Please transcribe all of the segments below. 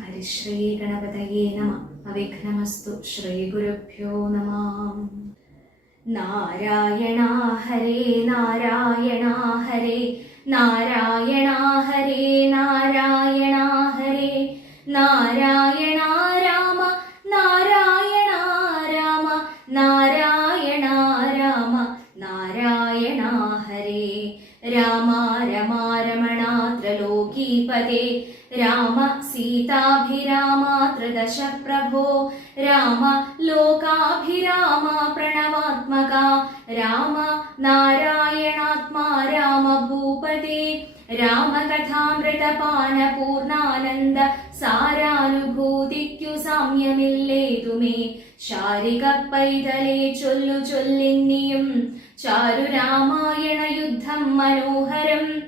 ഹരിശ്രീ ഗണപതയേ നമ അവിഘ്നമസ്തു ശ്രീഗുരുഭ്യോ നമ നാരായണ ഹരേ നാരായണ ഹരേ നാരായണ ഹരേ നാരായണ ഹരേ നാരായണ ത്രിദശ പ്രഭോ. രാമ ലോകാഭിരാമ പ്രണവാത്മക. രാമ നാരായണാത്മാ രാമ ഭൂപതേ. രാമകഥാമൃതപാന പൂർണാനന്ദ സാരാനുഭൂതിക്കു സാമ്യമില്ലേതുമേ. ശാരിക പൈതലേ ചൊല്ലു ചൊല്ലിന്നിയും. ചാരു രാമായണ യുദ്ധം മനോഹരം.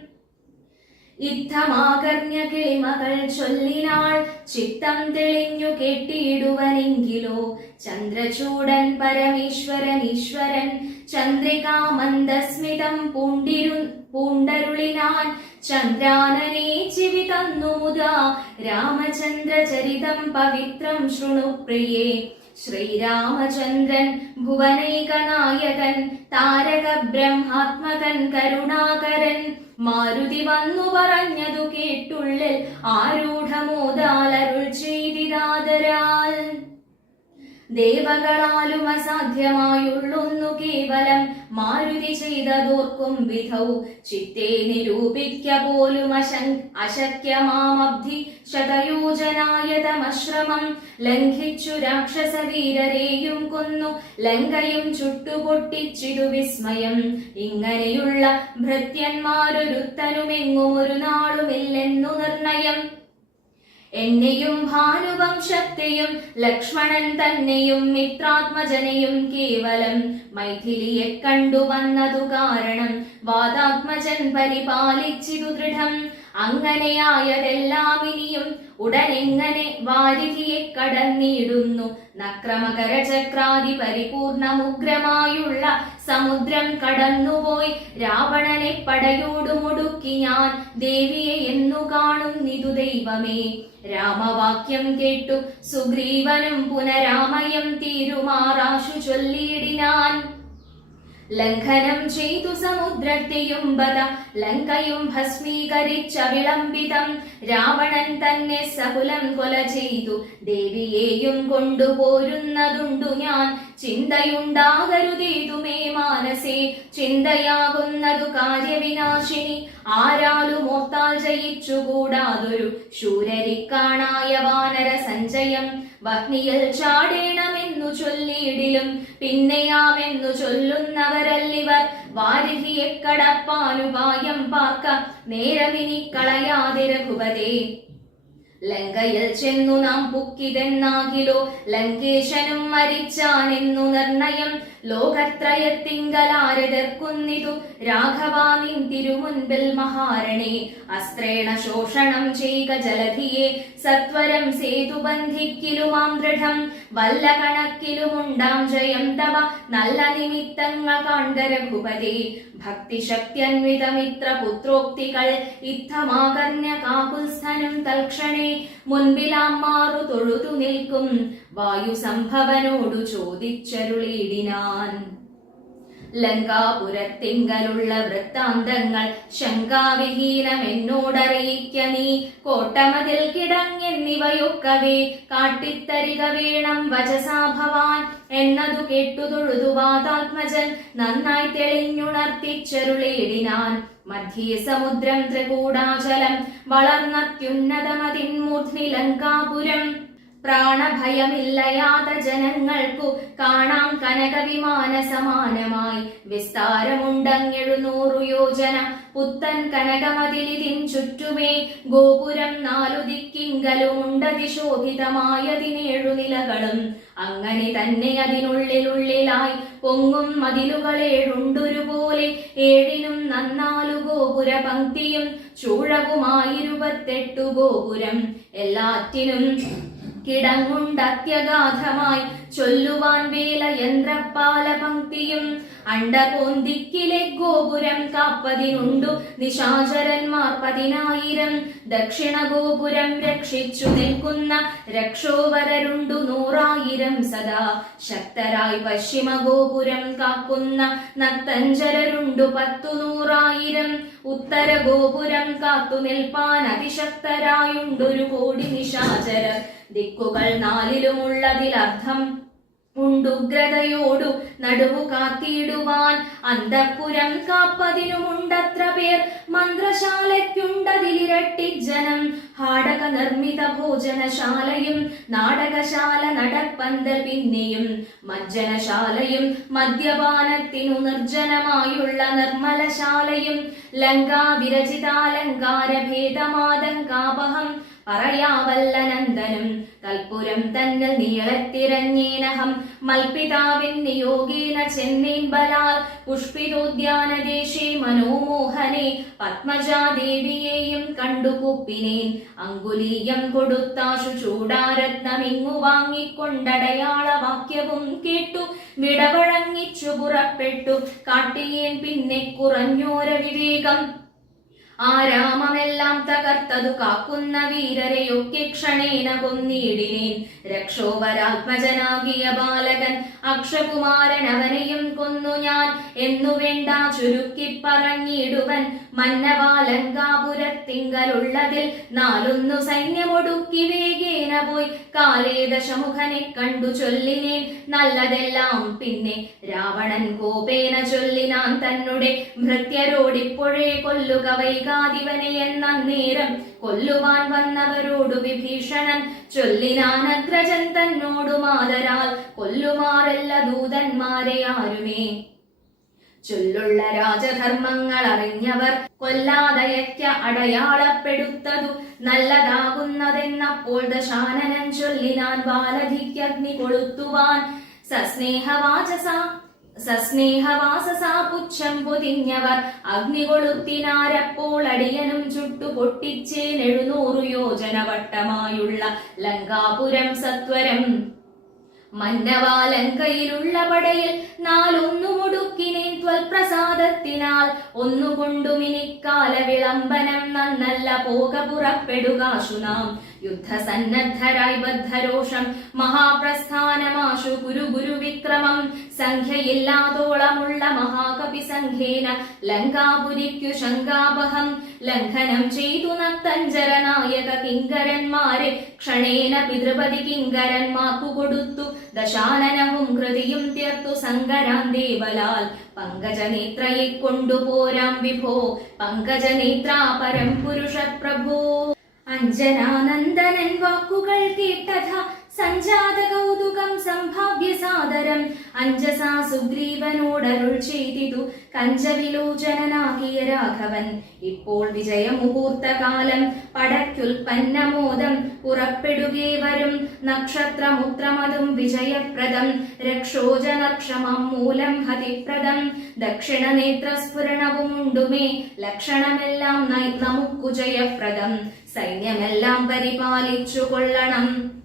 യുദ്ധമാകർണ്യ കിളിമകൾ ചൊല്ലിനാൾ ചിത്തം തെളിഞ്ഞു കെട്ടിയിടുവനെങ്കിലോ ചന്ദ്രചൂടൻ പരമേശ്വരൻ ഈശ്വരൻ ചന്ദ്രികാമന്ദസ്മിതം പൂണ്ടിരു പൂണ്ടരുളിനാൻ ചന്ദ്രാനനെ ചിവി രാമചന്ദ്ര ചരിതം പവിത്രം ശൃണു പ്രിയേ. ശ്രീരാമചന്ദ്രൻ ഭുവനൈകനായകൻ താരക ബ്രഹ്മാത്മകൻ കരുണാകരൻ മാരുതി വന്നു പറഞ്ഞതു കേട്ടുള്ളിൽ ആരൂഢമോദാൽ അരുൾ ചെയ്തിരാതരാൽ ദേവകളാലും അസാധ്യമായുള്ളൊന്നു കേവലം മാരുതി ചെയ്തതോർക്കും വിധൗ. ചിത്തെ നിരൂപിക്ക പോലും അശൻ അശക്യമാമബ്ധി. ശതയോജനായതമശ്രമം ലംഘിച്ചു രാക്ഷസവീരരെയും കൊന്നു. ലങ്കയും ചുട്ടുപൊട്ടിച്ചിടു വിസ്മയം. ഇങ്ങനെയുള്ള ഭൃത്യന്മാരൊരുത്തനുമെങ്ങും ഒരു നാളുമില്ലെന്നു നിർണയം. എന്നെയും ഭാനുവംശത്തെയും ലക്ഷ്മണൻ തന്നെയും മിത്രാത്മജനെയും കേവലം മൈഥിലിയെ കണ്ടുവന്നതു കാരണം വാദാത്മജൻ പരിപാലിച്ചിതു ദൃഢം. അങ്ങനെയായതെല്ലാം ഇനിയും ഉടനെങ്ങനെ വാരിധിയെ കടന്നിടുന്നു? നക്രമകര ചക്രാതി പരിപൂർണമുഗ്രമായുള്ള സമുദ്രം കടന്നുപോയി. രാവണനെ പടയോടുമുടുക്കി ഞാൻ ദേവിയെ എന്നു കാണുന്നിതു ദൈവമേ. രാമവാക്യം കേട്ടു. സുഗ്രീവനും പുനരാമയം തീരുമാറാശു ചൊല്ലിയിടിനാൻ. ലംഘനം ചെയ്തു സമുദ്രത്തെയും ബത ലങ്കയും ഭസ്മീകരിച്ച വിളംബിതം. രാവണൻ തന്നെ സകുലം കൊല ചെയ്തു. ദേവിയെയും കൊണ്ടുപോരുന്നതുണ്ടു ഞാൻ. ചിന്തയുണ്ടാകരുതേതുമേ മാനസേ. ചിന്തയാകുന്നതു കാര്യവിനാശിനി. ആരാലും ഓർത്താൽ ജയിച്ചുകൂടാതൊരു ശൂരരിക്കാണായ വാനര സഞ്ചയം. വഹ്നിയിൽ ചാടേണമെന്നു ചൊല്ലിയിടിലും പിന്നെയാമെന്നു ചൊല്ലുന്നവരല്ലിവർ. വാരിധിയെ കടപ്പാനുപായം പാർക്ക. നേരമിനി കളയാതെ രഘുപതേ ലങ്കയിൽ ചെന്നു നാം ബുക്കിതെന്നാകിലോ? ലങ്കേശനും മരിച്ചാനെന്നു നിർണയം. ലോകത്രയത്തിങ്കലാരെതിർക്കുന്നിതു രാഘവാനിൻ തിരുമുൻപിൽ മഹാരണേ. അസ്ത്രേണ ശോഷണം ചെയ്യുക ജലധിയെ. സത്വരം സേതു ബന്ധിക്കിലുമാം ദൃഢം. വല്ല കണക്കിലുമുണ്ടാം ജയം തവ. നല്ല നിമിത്തങ്ങൾ കാൺക രഘുപതി. ഭക്തിശക്തിയന്വിതമിത്ര പുത്രോക്തികൾ ഇത്തമാകർണ്യ കാകുൽസ്ഥനം തൽക്ഷണേ മുൻപിലാം മാറു തൊഴുതു നിൽക്കും. വായു സംഭവനോടു ചോദിച്ചരുളിയിടിനാൻ. ലങ്കാപുരത്തിങ്കലുള്ള വൃത്താന്തങ്ങൾ ശങ്കാവിഹീനം എന്നോടറിയിക്ക നീ. കോട്ടമതിൽ കിടങ്ങെന്നിവയൊക്കവേ കാട്ടിത്തരിക വേണം വചസാഭവാൻ. എന്നതു കേട്ടു തൊഴുതു വാതാത്മജൻ നന്നായി തെളിഞ്ഞുണർത്തിച്ചരുളേടിനാൻ. മധ്യേ സമുദ്രം ത്രികൂടാചലം വളർന്നത്യുന്നതമതിന്മൂർധ്നി ലങ്കാപുരം. പ്രാണഭയമില്ലയാത ജനങ്ങൾക്കു കാണാം കനകവിമാന സമാനമായി. വിസ്താരമുണ്ടങ്ങെഴുന്നൂറു യോജന. പുത്തൻ കനകമതിലിതിൻ ചുറ്റുമേ ഗോപുരം നാലു ദിക്കിങ്കലുമുണ്ടതി ശോഭിതമായതിനേഴു നിലകളും. അങ്ങനെ തന്നെ അതിനുള്ളിലുള്ളിലായി പൊങ്ങും മതിലുകളേഴുണ്ടൊരുപോലെ ഏഴിനും നന്നാലു ഗോപുര പങ്ക്തിയും ചൂഴവുമായിരുപത്തെട്ടു ഗോപുരം. എല്ലാറ്റിനും കിടങ്ങുണ്ടത്യഗാധമായി ചൊല്ലുവാൻ വേല യന്ത്രപ്പാല പങ്ക്തിയും അണ്ടകോന്തിക്കിലെ ഗോപുരം കാപ്പതിനുണ്ടു നിശാചരന്മാർ പതിനായിരം. ദക്ഷിണ ഗോപുരം രക്ഷിച്ചു നിൽക്കുന്ന രക്ഷോവരരുണ്ടു നൂറായിരം സദാ. ശക്തരായി പശ്ചിമ ഗോപുരം കാക്കുന്ന നത്തഞ്ചരരുണ്ടു പത്തു നൂറായിരം ഉത്തര ഗോപുരം കാത്തു നിൽപ്പാൻ അതിശക്തരായുണ്ടൊരു കോടി നിശാചരർ. ദിക്കുകൾ നാലിലുമുള്ളതിലർത്ഥം ഉണ്ടുഗ്രതയോടു നടുവു കാത്തിയിടുവാൻ അന്തപുരം കാപ്പതിനുമുണ്ടത്ര പേർ മന്ത്രശാലയ്ക്കുണ്ടതിലിരട്ടി ജനം ഹാടക നിർമ്മിത ഭോജനശാലയും നാടകശാല നടപ്പന്തൽ പിന്നെയും മജ്ജനശാലയും മദ്യപാനത്തിനു നിർജനമായുള്ള നിർമ്മലശാലയും ലങ്കാ തൽപുരം പറയാവല്ലനന്ദനം കൽപ്പുരം തന്നിൽ നീളത്തിരഞ്ഞീനഹം മൽപിതാവിൻ നിയോഗീന ചെന്നീൻ ബലാൽ പുഷ്പിതോദ്യാനദേശേ മനോമോഹനെ പത്മജാദേവിയെയും കണ്ടു കുപ്പിനേൻ അങ്കുലീയം കൊടുത്താശു ചൂടാരത്നമിങ്ങു വാങ്ങിക്കൊണ്ടടയാള വാക്യവും കേട്ടു വിടവഴങ്ങിച്ചു പുറപ്പെട്ടു. കാട്ടിയേൻ പിന്നെ കുറഞ്ഞോര വിവേകം ആരാമമെല്ലാം തകർത്തതു കാക്കുന്ന വീരരെയൊക്കെ ക്ഷണേന കൊന്നിടിനേൻ. രക്ഷോവരാത്മജനാകിയ ബാലകൻ അക്ഷകുമാരൻ അവനെയും കൊന്നു ഞാൻ എന്നു വേണ്ട ചുരുക്കി പറഞ്ഞിടുവൻ മന്നവാലങ്കാപുരത്തിങ്കലുള്ളതിൽ നാലൊന്നു സൈന്യമൊടുക്കി വേഗേന പോയി. കാലേദശമുഖനെ കണ്ടു ചൊല്ലിനേൻ നല്ലതെല്ലാം. പിന്നെ രാവണൻ കോപേന ചൊല്ലിനാൻ തന്നെ ഭൃത്യരോടിപ്പോഴേ കൊല്ലുക വൈകാതിവനെ എന്ന നേരം. കൊല്ലുവാൻ വന്നവരോടു വിഭീഷണൻ ചൊല്ലിനാൻ അഗ്രജൻ തന്നോടു മാതരാൽ കൊല്ലുമാറല്ല ദൂതന്മാരെ ആരുമേ? ചൊല്ലുള്ള രാജധർമ്മങ്ങൾ അറിഞ്ഞവർ കൊല്ലാതയക്ക അടയാളപ്പെടുത്തതു നല്ലതാകുന്നതെന്നപ്പോൾ ദശാനനൻ ചൊല്ലിനാൻ ബാലധിക്കഗ്നി കൊളുത്തുവാൻ. സസ്നേഹവാചസ സസ്നേഹവാസസാ പുച്ഛം പൊതിഞ്ഞവർ അഗ്നി കൊളുത്തിനാരപ്പോൾ അടിയനും ചുട്ടു പൊട്ടിച്ചേൻ എഴുന്നൂറു യോജന വട്ടമായുള്ള ലങ്കാപുരം സത്വരം. മന്നവാലങ്കയിലുള്ള പടയിൽ നാലൊന്നു മുടുക്കിനെ ത്വൽപ്രസാദത്തിനാൽ ഒന്നുകൊണ്ടുമിനിക്കാല വിളംബനം നന്നല്ല പോക പുറപ്പെടുകാശു നാം. യുദ്ധസന്നദ്ധരായി ബദ്ധരോഷം മഹാപ്രസ്ഥാനമാശു ഗുരു ഗുരു സംഖ്യയില്ലാതോളമുള്ള മഹാകവി സംഘേന ലങ്കാപുരിക്കു ശങ്കാപഹം ലംഘനം ചെയ്തു നത്തഞ്ചര നായക കിങ്കരന്മാരെ ക്ഷണേന പിതൃപതി കിങ്കരന്മാർക്കു കൊടുത്തു ദശാനനവും കൃതിയും തീർത്തു ദേവലാൽ. പങ്കജനേത്രയെ കൊണ്ടുപോരാം വിഭോ. പങ്കജനേത്രാ പരം പുരുഷ പ്രഭോ അഞ്ജനാനന്ദനൻ വാക്കുകൾ കേട്ടഥ സഞ്ജാത കൗതുകം സംഭാവ്യ സാദരം. അഞ്ജസാ സുഗ്രീവനോടരുൾ ചെയ്തിതു. കഞ്ചവിലോചനാകിയ രാഘവൻ. ഇപ്പോൾ വിജയമുഹൂർത്തകാലം. പടയ്ക്കുൽപ്പന്നമോദം പുറപ്പെടുകേ വരും നക്ഷത്രമുത്രമതും വിജയപ്രദം. രക്ഷോജനക്ഷമം മൂലം ഹതിപ്രദം. ദക്ഷിണ നേത്രസ്ഫുരണവുമുണ്ടുമേ ലക്ഷണമെല്ലാം നമുക്കു ജയപ്രദം. സൈന്യമെല്ലാം പരിപാലിച്ചു കൊള്ളണം.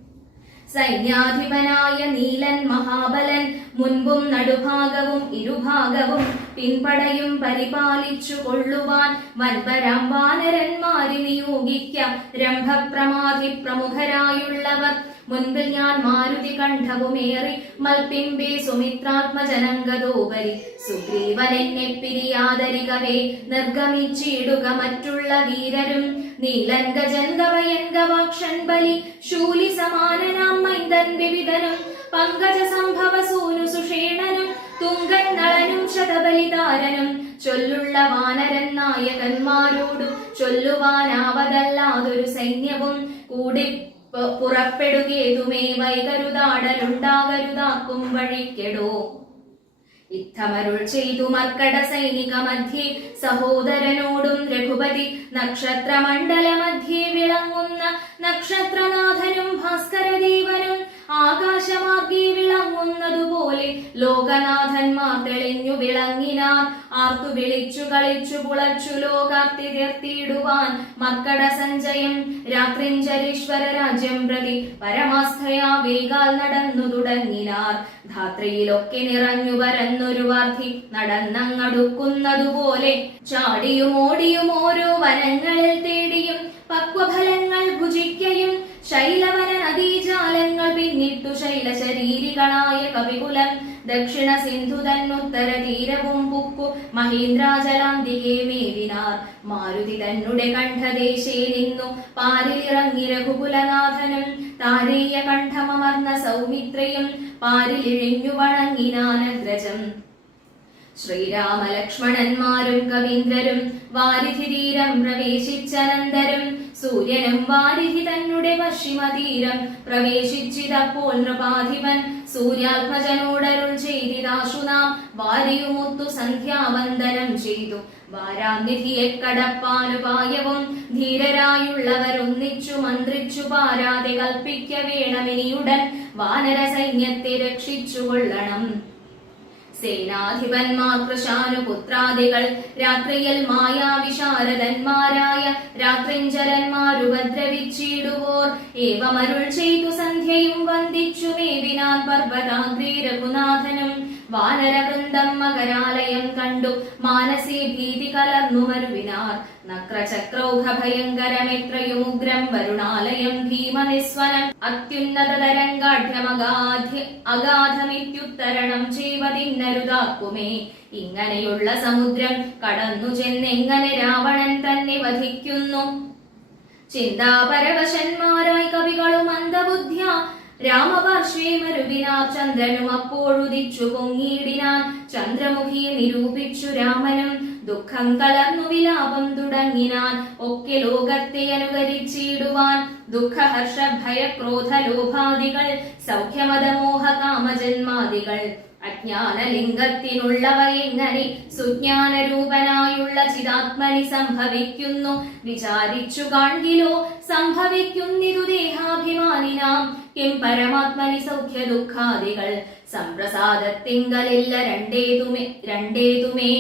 സൈന്യാധിപനായ നീലൻ മഹാബലൻ മുൻപും നടുഭാഗവും ഇരുഭാഗവും പിൻപടയും പരിപാലിച്ചു കൊള്ളുവാൻ വൻപരാം വാനരന്മാരെ നിയോഗിക്ക രംഭപ്രമാധി പ്രമുഖരായുള്ളവർ. മുൻപിൽ ഞാൻ മാരുതി കണ്ഠവുമേറി മൽപിമ്പി സുമിത്രാത്മജനങ്കതോപരി സുഗ്രീവൻ എന്നെ പിരിയാതരികവേ നിർഗമിച്ചിടുക മറ്റുള്ള വീരരും ബലി ശൂലി സമാനനാം മൈന്ദൻ വിവിധനും പങ്കജ സംഭവ സൂനു സുഷേണനും തുങ്കൻ നളനും ശതബലിതാരനും. ചൊല്ലുള്ള വാനരൻ നായകന്മാരോടു ചൊല്ലുവാനാവതല്ലാതൊരു സൈന്യവും കൂടി പുറപ്പെടുകേതുമേ വൈകരുതാടലുണ്ടാകരുതാക്കും വഴിക്കെടോ ഇത്തമരുൾ ചെയ്തു മർക്കട സൈനിക മധ്യേ സഹോദരനോടും രഘുപതി നക്ഷത്രമണ്ഡല മധ്യേ വിളങ്ങുന്ന നക്ഷത്രനാഥനും ഭാസ്കരദേവനും ആകാശമാർഗേ വിളങ്ങുന്നതുപോലെ ലോകനാഥന്മാർ തെളിഞ്ഞു വിളങ്ങിനാർ. ആർത്തു വിളിച്ചു കളിച്ചു പുളച്ചു ലോകാർത്തി തീർത്തിയിടുവാൻ മക്കട സഞ്ചയം രാത്രിഞ്ചരീശ്വര രാജ്യം പ്രതി പരമാസ്ഥയാ വേഗാൽ നടന്നു തുടങ്ങിനാർ. ധാത്രിയിലൊക്കെ നിറഞ്ഞു വരന്നൊരു വാർദ്ധി നടന്നങ്ങടുക്കുന്നതുപോലെ ചാടിയും ഓടിയും ഓരോ വനങ്ങളിൽ തേടിയും പക്വഫലങ്ങൾ ഭുജിക്കയും ശൈലവന നദീജാലങ്ങൾ പിന്നിട്ടു ശൈല ശരീരികളായ കവികുലം. ദക്ഷിണ സിന്ധു തന്നുത്തര തീരവും പുക്കു മഹീന്ദ്രാചലാന്തികെ മേവിനാർ. മാരുതി തന്നുടെ കണ്ഠദേശേ നിന്നു. പാരിലിറങ്ങി രഘുകുലനാഥനും താരേയ കണ്ഠമമർന്ന സൗമിത്രയും പാരിലിഴിഞ്ഞു വണങ്ങിനാനഗ്രജം ശ്രീരാമലക്ഷ്മണന്മാരും കവീന്ദ്രരും വാരിധിരീരം പ്രവേശിച്ചനന്തരം സൂര്യനും വാരിധി തന്നെ പശ്ചിമതീരം പ്രവേശിച്ചിതപ്പോൾ നൃപാധിപൻ സൂര്യാത്മജനോടരുൾ ചെയ്തിതാശു നാം വാരിയുമൊത്തു സന്ധ്യാവന്ദനം ചെയ്തു. വാരാനിധിയെ കടപ്പാനുപായവും ധീരരായുള്ളവരൊന്നിച്ചു മന്ത്രിച്ചു പാരാതെ കൽപ്പിക്ക വേണമിനിയുടൻ വാനര സൈന്യത്തെ രക്ഷിച്ചു കൊള്ളണം സേനാധിപന്മാർ കൃശാനുപുത്രാദികൾ രാത്രിയിൽ മായാവിശാരദന്മാരായ രാത്രിഞ്ചരന്മാരുപദ്രവിച്ചിടുവോർ. ഏവമരുൾ ചെയ്തു സന്ധ്യയും വന്ദിച്ചു മേവിനാൻ പർവതാഗ്രി രഘുനാഥനും വാനരവൃന്ദം മകരാലയം കണ്ടു. മാനസി ഭീതി കലർന്നു മരുവിനാർ. നക്രചക്രൗഘ ഭയങ്കരമെത്രയും ഉഗ്രം വരുണാലയം ഭീമനിസ്വനം. അത്യുന്നത തരംഗാഢ്യമഗാധ്യ അഗാധമിത്യുത്തരണം ചെയ്വതിന്നരുതാക്കുമേ. ഇങ്ങനെയുള്ള സമുദ്രം കടന്നു ചെന്നെങ്ങനെ രാവണൻ തന്നെ വധിക്കുന്നു. ചിന്താപരവശന്മാരായി കവികളും മന്ദബുദ്ധ്യ രാമപാർശ്വേ മരുവിനാർ ചന്ദ്രനും അപ്പോഴുദിച്ചു പൊങ്ങിയിടിനാൻ. ചന്ദ്രമുഖിയെ നിരൂപിച്ചു രാമനും. ദുഃഖം കലർന്നു വിലാപം തുടങ്ങിനാൻ ഒക്കെ ലോകത്തെ അനുകരിച്ചിടുവാൻ. ദുഃഖഹർഷ ഭയ ക്രോധ ലോഭാദികൾ സൗഖ്യമതമോഹ കാമജന്മാദികൾ. അജ്ഞാനലിംഗത്തിനുള്ളവ എങ്ങനെ സുജ്ഞാനരൂപനായുള്ള ചിതാത്മനി സംഭവിക്കുന്നു? വിചാരിച്ചു കാൺകിലോ സംഭവിക്കുന്നിതു ദേഹാഭിമാനിനാം. കിം പരമാത്മനി സൗഖ്യ ദുഃഖാദികൾ സംപ്രസാദത്തിങ്കലില്ല രണ്ടേതുമേ രണ്ടേതുമേ.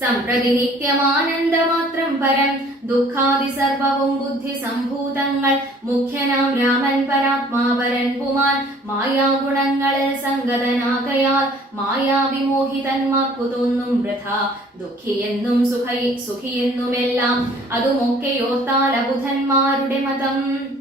സംപ്രതി നിത്യമാനന്ദമാത്രം പരം ദുഃഖാദി സർവവും ബുദ്ധി സംഭൂതങ്ങൾ. മുഖ്യനാം രാമൻ പരാത്മാപരൻ പുമാൻ. മായാഗുണങ്ങളിൽ സംഗതനാകയാൽ മായാവിമോഹിതന്മാർക്കു തോന്നും വൃഥ. ദുഃഖിയെന്നും സുഖ സുഖിയെന്നുമെല്ലാം അതുമൊക്കെയോർത്താൽ അബുധന്മാരുടെ മതം.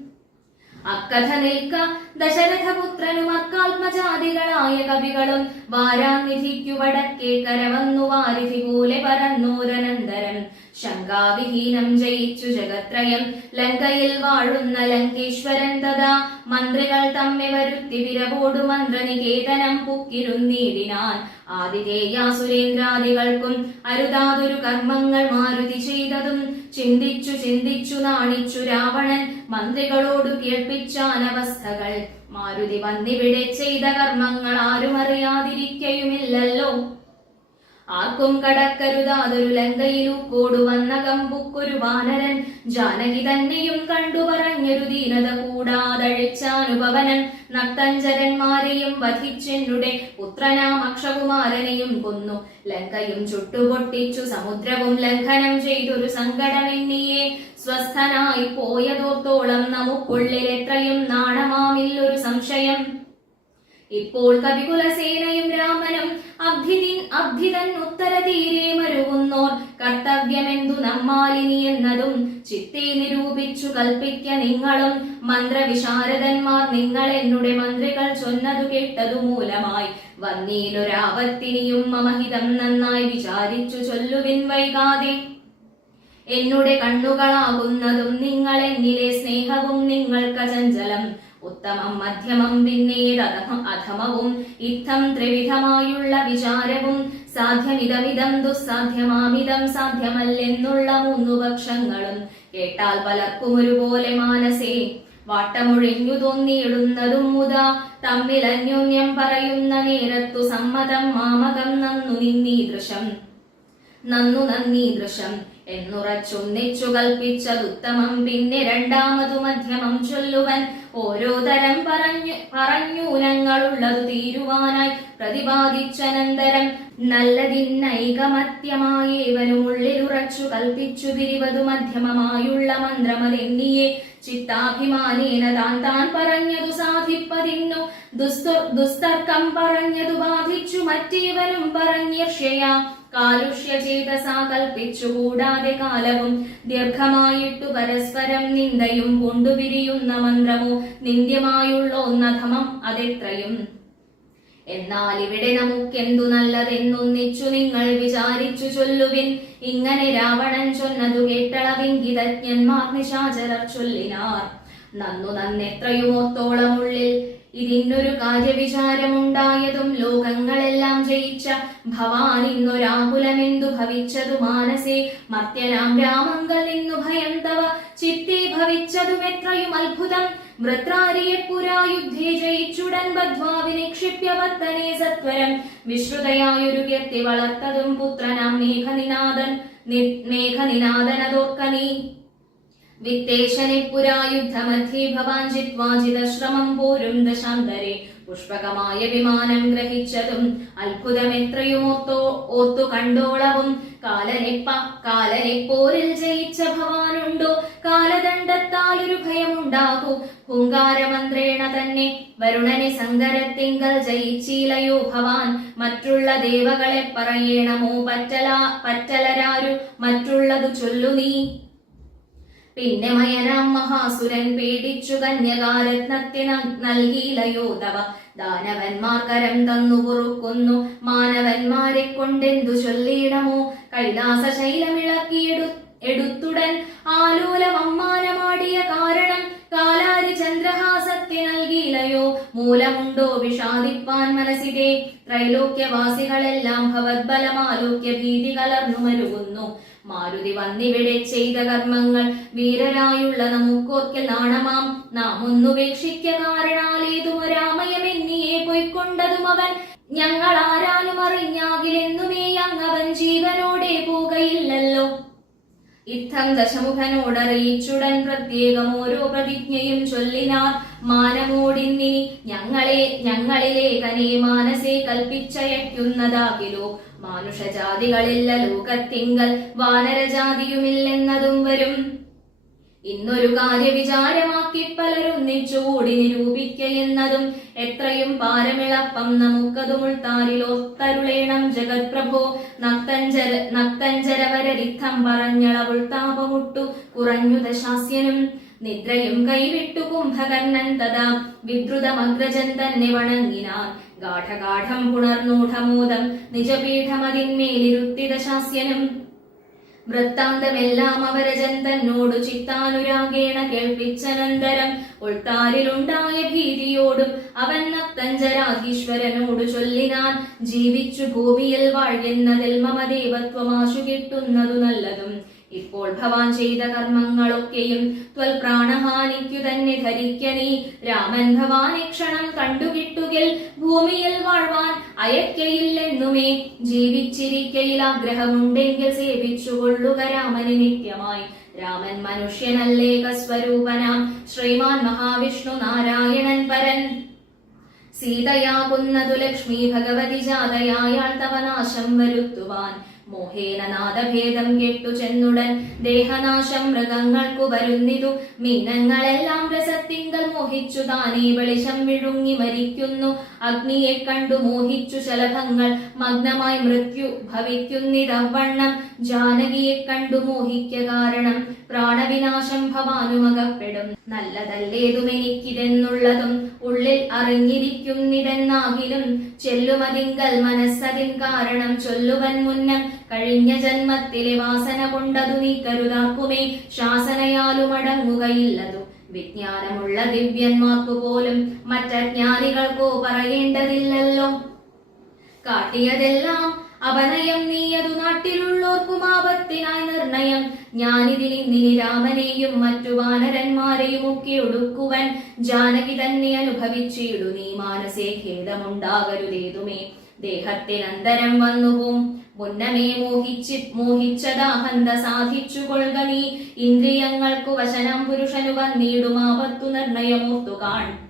അക്കഥ നിൽക്ക ദശരഥപുത്രനും അക്കാത്മജാതികളായ കവികളും വാരാനിധിക്കു വടക്കേ കരവന്നു വാരിധി പോലെ പരന്നോരനന്തരം ശങ്കാവിഹീനം ജയിച്ചു ജഗത്രയം. ലങ്കയിൽ വാഴുന്ന ലങ്കേശ്വരൻ തഥാ മന്ത്രികൾ തമ്മെ വരുത്തി വിരവോടു മന്ത്രനികേതനം പുക്കിരുന്നീടിനാൻ. ആതിഥേയാസുരേന്ദ്രാദികൾക്കും അരുതാതൊരു കർമ്മങ്ങൾ മാരുതി ചെയ്തതും ചിന്തിച്ചു ചിന്തിച്ചു നാണിച്ചു രാവണൻ മന്ത്രികളോടു കേൾപ്പിച്ചാനവസ്ഥകൾ മാരുതി വന്നിവിടെ ചെയ്ത കർമ്മങ്ങൾ ആരും അറിയാതിരിക്കയുമില്ലല്ലോ ആർക്കും കടക്കരുതാതൊരു ലങ്കയിലൂക്കോടു വന്ന കമ്പുക്കൊരു വാനരൻ. ജാനകി തന്നെയും കണ്ടു പറഞ്ഞൊരു ദീനത കൂടാതഴിച്ചാനുഭവനൻ. നക്തഞ്ചരന്മാരെയും വധിച്ചെന്നുടെ പുത്രനാം അക്ഷകുമാരനെയും കൊന്നു. ലങ്കയും ചുട്ടുപൊട്ടിച്ചു സമുദ്രവും ലംഘനം ചെയ്തൊരു സങ്കടമെന്നിയെ. സ്വസ്ഥനായി പോയതോർത്തോളം നമുക്കുള്ളിൽ എത്രയും നാണമാമില്ലൊരു സംശയം. ഇപ്പോൾ കവികുലസേനയും രാമനും അഭ്യുതിൻ അഭ്യുതൻ ഉത്തരതീരെ മരുകുന്നോർ കർത്തവ്യമെന്തു നമ്മാലിനി എന്നതും ചിത്തെ നിരൂപിച്ചു കൽപ്പിക്ക നിങ്ങളും. മന്ത്രവിശാരദന്മാർ നിങ്ങൾ എന്നുടെ മന്ത്രികൾ ചൊന്നതു കേട്ടതു മൂലമായി വന്നീനൊരാവത്തിനിയും മമഹിതം നന്നായി വിചാരിച്ചു ചൊല്ലുവിൻ വൈകാതെ. എന്നുടെ കണ്ണുകളാകുന്നതും നിങ്ങൾ എന്നിലെ സ്നേഹവും നിങ്ങൾക്ക് ചഞ്ചലം ഉത്തമം മധ്യമം പിന്നീട് അധമവും ഇത്തം ത്രിവിധമായുള്ള വിചാരവും സാധ്യമിതമിതം ദുസ്സാധ്യമാമിതം സാധ്യമല്ലെന്നുള്ള മൂന്നു പക്ഷങ്ങളും കേട്ടാൽ പലർക്കും ഒരുപോലെ മാനസേ. വാട്ടമൊഴിഞ്ഞു തോന്നിയിടുന്നതും മുതാ തമ്മിൽ അന്യോന്യം പറയുന്ന നേരത്തു സമ്മതം മാമകം നന്നു നിന്നീദൃശം നന്നു ദൃശം എന്നുറച്ചൊന്നിച്ചു പിന്നെ രണ്ടാമതു മധ്യമം ചൊല്ലുവൻ. ഓരോ തരം പറഞ്ഞു പറഞ്ഞൂനങ്ങളുള്ളതു തീരുവാനായി പ്രതിപാദിച്ചനന്തരം നല്ലതിന്നൈകമത്യമായേവനുമുള്ളിലുറച്ചു കൽപ്പിച്ചു പിരിവതു മധ്യമമായുള്ള മന്ത്രമതെന്നിയെ ചിത്താഭിമാനേന താൻ താൻ പറഞ്ഞതു സാധിപ്പതിന്നു. ദുസ്തു ദുസ്തർക്കം പറഞ്ഞതു ബാധിച്ചു മറ്റേവനും പറഞ്ഞിർഷയാ കാലുഷ്യ ചേതസാ കൽപ്പിച്ചു കൂടാതെ കാലവും ദീർഘമായിട്ടു പരസ്പരം നിന്ദയും കൊണ്ടുപിരിയുന്ന മന്ത്രമോ നിന്ദ്യമായുള്ള ഒന്നധമം അതെത്രയും. എന്നാൽ ഇവിടെ നമുക്കെന്തു നല്ലതെന്നൊന്നിച്ചു നിങ്ങൾ വിചാരിച്ചു ചൊല്ലുവിൻ. ഇങ്ങനെ രാവണൻ ചൊന്നതു കേട്ടളവിംഗിതജ്ഞന്മാർ നിശാചരർ ചൊല്ലിനാർ. നന്നു നന്നെത്രയുമോത്തോളമുള്ളിൽ ഇതിനൊരു കാര്യവിചാരമുണ്ടായതും ലോകങ്ങളെല്ലാം ജയിച്ച ഭവാൻ ഇന്നൊരാകുലമെന്തു ഭവിച്ചതു മാനസേ? മർത്യനാം രാമങ്കൽ നിന്നു ഭയം തവ ചിത്തെ ഭവിച്ചതും എത്രയും അത്ഭുതം. വൃത്രാരിയെ പുരാ യുദ്ധേ ജയിച്ചുടൻ ബദ്ധ്വാ വിനിക്ഷിപ്യ പത്തനെ സത്വരം. വിശ്രുതയായൊരു വ്യക്തി വളർത്തതും പുത്രനാം മേഘനിനാഥൻ മേഘനിനാഥനതോർക്കനീ വിത്തേശനെ പുരായുദ്ധമധ്യേ ഭവാൻ ചിത്വാജിതശ്രമം പോരും ദശാന്തരെ. പുഷ്പകമായ വിമാനം ഗ്രഹിച്ചതും അത്ഭുതമെത്രയുമോർത്തോ ഓർത്തു കണ്ടോളവും. കാലനെപ്പ കാലനെ പോരിൽ ജയിച്ച ഭവാനുണ്ടോ? കാലദണ്ഡത്താലൊരു ഭയമുണ്ടാകൂ. ഹുങ്കാരമന്ത്രേണ തന്നെ വരുണനെ സങ്കരത്തിങ്കൽ ജയിച്ചീലയോ ഭവാൻ? മറ്റുള്ള ദേവകളെ പറയേണമോ പറ്റല പറ്റലരാരു? മറ്റുള്ളതു ചൊല്ലു നീ. പിന്നെ മയനാം മഹാസുരൻ പേടിച്ചു കന്യകാരത്നത്തെ നൽകിയിലയോ തവ. ദാനവന്മാർ കരം തന്നു കുറുക്കുന്നു മാനവന്മാരെ കൊണ്ടെന്തു ചൊല്ലിയിടമോ? കൈലാസ ശൈലമിളക്കിയെടു എടുത്തുടൻ ആലോലം അമ്മാനമാടിയ കാരണം കാലാരി ചന്ദ്രഹാസത്തെ നൽകിയിലയോ മൂലമുണ്ടോ വിഷാദിപ്പാൻ മനസ്സിലെ ത്രൈലോക്യവാസികളെല്ലാം ഭവത്ബലമാലോക്യ ഭീതി കലർന്നു മരുകുന്നു. മാരുതി വന്നിവിടെ ചെയ്ത കർമ്മങ്ങൾ വീരരായുള്ള നമുക്കോർക്കൽ നാണമാം. നാം ഒന്നുപേക്ഷിക്ക കാരണാലേതും ഒരാമയമെന്നിയെ പൊയ്ക്കൊണ്ടതും അവൻ. ഞങ്ങൾ ആരാലും അറിഞ്ഞാകിലെന്നുമേ അങ്ങവൻ ജീവനോടെ പോകയില്ലല്ലോ. ഇത്തം ദശമുഖനോടറിയിച്ചുടൻ പ്രത്യേകം ഓരോ പ്രതിജ്ഞയും ചൊല്ലിനാർ. മാനമോടിന്നി ഞങ്ങളെ ഞങ്ങളിലേകനെ മാനസേ കൽപ്പിച്ചയക്കുന്നതാകിലോ മാനുഷജാതികളില്ല ലോകത്തിങ്കൽ വാനരജാതിയുമില്ലെന്നതും വരും. ഇന്നൊരു കാര്യവിചാരമാക്കി പലരൊന്നിച്ചുകൂടി നിരൂപിക്കയെന്നതും എത്രയും പാരമിളപ്പം നമുക്കതും മുൾത്താരിലൊത്തരുളേണം ജഗത്പ്രഭോ. നക്തഞ്ചര നക്തഞ്ചരവരരിത്തം പറഞ്ഞളവുൾ താപമുട്ടു കുറഞ്ഞു ദശാസ്യനും. നിദ്രയും കൈവിട്ടു കുംഭകർണൻ തഥാ വിദ്രുതമഗ്രജൻ തന്നെ വണങ്ങിനാൻ ഗാഠഗാഠം പുണർനൂഢമൂതം നിജപീഠമതിന്മേലിരുത്തി ദശാസ്യനും വൃത്താന്തമെല്ലാം അവരജൻ തന്നോടു ചിത്താനുരാഗേണ കേൾപ്പിച്ചനന്തരം. ഉൾത്താരിലുണ്ടായ ഭീതിയോടും അവൻ നക്തഞ്ചരാധീശ്വരനോടു ചൊല്ലിനാൻ. ജീവിച്ചു ഭൂമിയിൽ വാഴുന്നതിൽ മമദേവത്വമാശു കിട്ടുന്നതു നല്ലതും. ഇപ്പോൾ ഭവാൻ ചെയ്ത കർമ്മങ്ങളൊക്കെയും ത്വൽ പ്രാണഹാനിക്കു തന്നെ ധരിക്കണി. രാമൻ ഭവാനെ ക്ഷണം കണ്ടുകിട്ടുകിൽ ഭൂമിയിൽ വാഴ്വാൻ അയക്കയില്ലെന്നുമേ. ജീവിച്ചിരിക്കയിൽ ആഗ്രഹമുണ്ടെങ്കിൽ സേവിച്ചുകൊള്ളുക രാമന് നിത്യമായി. രാമൻ മനുഷ്യനല്ലേ സ്വരൂപനാം ശ്രീമാൻ മഹാവിഷ്ണു നാരായണൻ പരൻ. സീതയാകുന്നതു ലക്ഷ്മി ഭഗവതി ജാതയായാൾ തവനാശം വരുത്തുവാൻ. മോഹേന നാദഭേദം കെട്ടു ചെന്നുടൻ. ദേഹനാശം മൃഗങ്ങൾക്കു വരുന്നിതു. മീനങ്ങളെല്ലാം രസത്തിങ്കൽ മോഹിച്ചു താനേ വെളിച്ചം വിഴുങ്ങി മരിക്കുന്നു. അഗ്നിയെ കണ്ടു മോഹിച്ചു ശലഭങ്ങൾ. മഗ്നമായി മൃത്യു ഭവിക്കുന്നിതവണ്ണം ജാനകിയെ കണ്ടു മോഹിക്ക കാരണം. പ്രാണവിനാശം ഭവാനുമകപ്പെടും. നല്ലതല്ലേതുമെനിക്കിതെന്നുള്ളതും ഉള്ളിൽ അറിഞ്ഞിരിക്കുന്നിതെന്നാകിലും ചെല്ലുമതിങ്കൽ മനസ്സതിൻ കാരണം ചൊല്ലുവൻ മുന്നം കഴിഞ്ഞ ജന്മത്തിലെ വാസന കൊണ്ടതു നീ കരുതാക്കുമേ. ശാസനയാലും അടങ്ങുകയില്ലതു വിജ്ഞാനമുള്ള ദിവ്യന്മാർക്കു പോലും മറ്റജ്ഞാനികൾക്കോ പറയേണ്ടതില്ലല്ലോ. കാട്ടിയതെല്ലാം അപനയം നീയതു നാട്ടിലുള്ളോർക്കും ആപത്തിനായി നിർണയം. ഞാനിതിലിന്നിനി രാമനെയും മറ്റു വാനരന്മാരെയും ഒക്കെ ഒടുക്കുവൻ ജാനകി തന്നെ അനുഭവിച്ചിടു. നീ മാനസേ ഖേദമുണ്ടാകരുതേതുമേ. ദേഹത്തിൽ അന്തരം വന്നുപോം മുന്നമേ മോഹിച്ചി മോഹിച്ചതാഹന്ത സാധിച്ചു കൊള്ളുക നീ. ഇന്ദ്രിയങ്ങൾക്കു വശനം പുരുഷനു വന്നിടുമാപത്തു നിർണയമോർത്തു കാൺ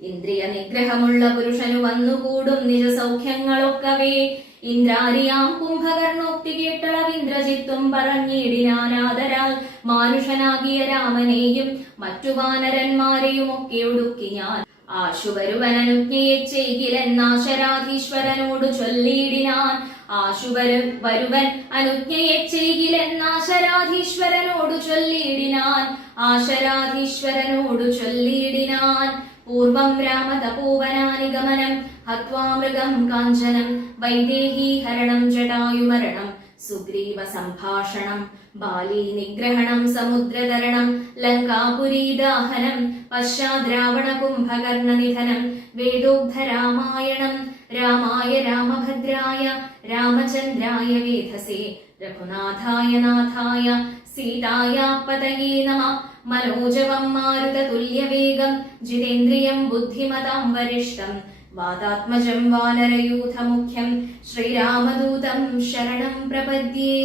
ഇന്ദ്രിയ നിഗ്രഹമുള്ള പുരുഷനു വന്നുകൂടും നിജ സൗഖ്യങ്ങളൊക്കവേ ഇന്ദ്രാരിയാം കുംഭകർണോക്തി കേട്ടളവിന്ദ്രജിത്തും പറഞ്ഞിടിനാനാദരാൽ മാനുഷനാകിയ രാമനെയും മറ്റു വാനരന്മാരെയും ഒക്കെ ഒടുക്കി ഞാൻ. ആശുവരുവനനുജ്ഞയെ ചെയ്കിലെന്നാശരാധീശ്വരനോട് ചൊല്ലിയിടിനാൻ. ആശുവരു വരുവൻ അനുജ്ഞയെ ചെയ്കിലെന്നാശരാധീശ്വരനോട് ചൊല്ലിയിടിനാൻ. ആശരാധീശ്വരനോട് ചൊല്ലിയിടിനാൻ. പൂർവം രാമതപോവനാനിഗമനം ഹത്വാ മൃഗം കാഞ്ചനം വൈദേഹീ ഹരണം ജടായുമരണം സുഗ്രീവ സംഭാഷണം ബാലി നിഗ്രഹണം സമുദ്രതരണം ലങ്കാപുരീദാഹനം പശ്ചാദ്രാവണ കുംഭകർണ നിധനം വേദോഗ്ധ രാമായണം രാമായ രാമഭദ്രായ രാമചന്ദ്രായ വേധസേ രഘുനാഥായ നാഥായ സീതായ പതയേ നമ മനോജവം മാരുത ജിതേന്ദ്രിയം ബുദ്ധിമതാം വരിഷ്ടം വാതാത്മജം വാനരയൂഥമുഖ്യം ശ്രീരാമദൂതം ശരണം പ്രപദ്യേ